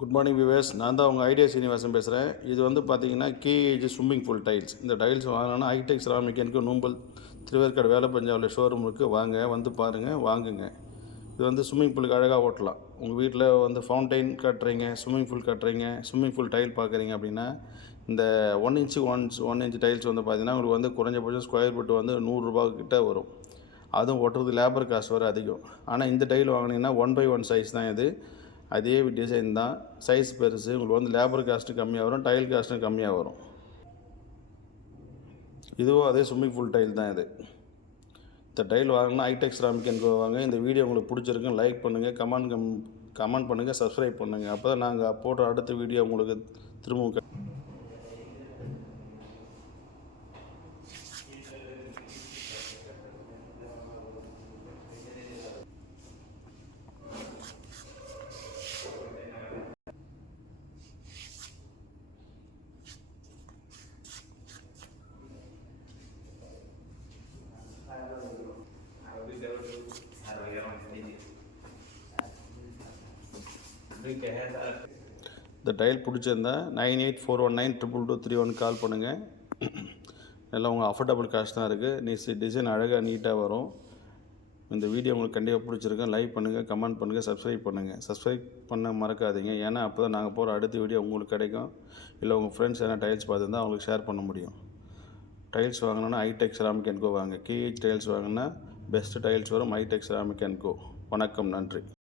Good morning viewers. நான் தான் உங்கள் ஐடியா சீனிவாசன் பேசுகிறேன். இது வந்து பார்த்தீங்கன்னா கேஏஜி ஸ்விம்மிங் பூல் டைல்ஸ். இந்த டைல்ஸ் வாங்கினா ஹைடெக் செராமிக் நூம்பல் திருவேற்காடு வேலப்பஞ்சாவில் ஷோரூம் இருக்குது. வாங்க, வந்து பாருங்கள், வாங்குங்க. இது வந்து ஸ்விம்மிங் பூலுக்கு அழகாக ஓட்டலாம். உங்கள் வீட்டில் வந்து ஃபவுண்டைன் கட்டுறீங்க, ஸ்விம்மிங் பூல் கட்டுறீங்க, ஸ்விம்மிங் பூல் டைல் பார்க்குறீங்க அப்படின்னா இந்த 1 இன்ச் டைல்ஸ் வந்து பார்த்தீங்கன்னா உங்களுக்கு வந்து குறைஞ்சபட்சம் ஸ்கொயர் ஃபீட் வந்து ₹100 கிட்ட வரும். அதுவும் ஒட்டுறது லேபர் காஸ்ட் வர அதிகம். ஆனால் இந்த டைல் வாங்கினீங்கன்னா 1/1 சைஸ் தான் இது. அதே டிசைன் தான், சைஸ் பெருசு. உங்களுக்கு வந்து லேபர் காஸ்ட்டு கம்மியாக வரும், டைல் காஸ்ட்டும் கம்மியாக வரும். இதுவும் அதே ஸ்விம்மிங் பூல் டைல் தான் இது. இந்த டைல் வாங்கினா ஹைடெக் செராமிக் வாங்க. இந்த வீடியோ உங்களுக்கு பிடிச்சிருக்குன்னு லைக் பண்ணுங்கள், கமெண்ட் பண்ணுங்கள், சப்ஸ்கிரைப் பண்ணுங்கள். அப்போ தான் நாங்கள் போடுற அடுத்த வீடியோ உங்களுக்கு திரும்பவும் இந்த டைல் பிடிச்சிருந்தா 9841922231 கால் பண்ணுங்கள். எல்லாம் உங்கள் அஃபோர்டபுள் காஸ்ட் தான் இருக்குது. டிசைன் அழகாக நீட்டாக வரும். இந்த வீடியோ உங்களுக்கு கண்டிப்பாக பிடிச்சிருக்கேன். லைக் பண்ணுங்கள், கமெண்ட் பண்ணுங்கள், சப்ஸ்கிரைப் பண்ண மறக்காதீங்க. ஏன்னா அப்போ தான் நாங்கள் போகிற அடுத்த வீடியோ உங்களுக்கு கிடைக்கும். இல்லை உங்கள் ஃப்ரெண்ட்ஸ் எதனா டைல்ஸ் பார்த்துருந்தா அவங்களுக்கு ஷேர் பண்ண முடியும். டைல்ஸ் வாங்கினோன்னா ஹைடெக் செராமிக் வாங்க. கேஹெச் டைல்ஸ் வாங்கினா பெஸ்ட்டு டைல்ஸ் வரும். Hitech ceramic. வணக்கம், நன்றி.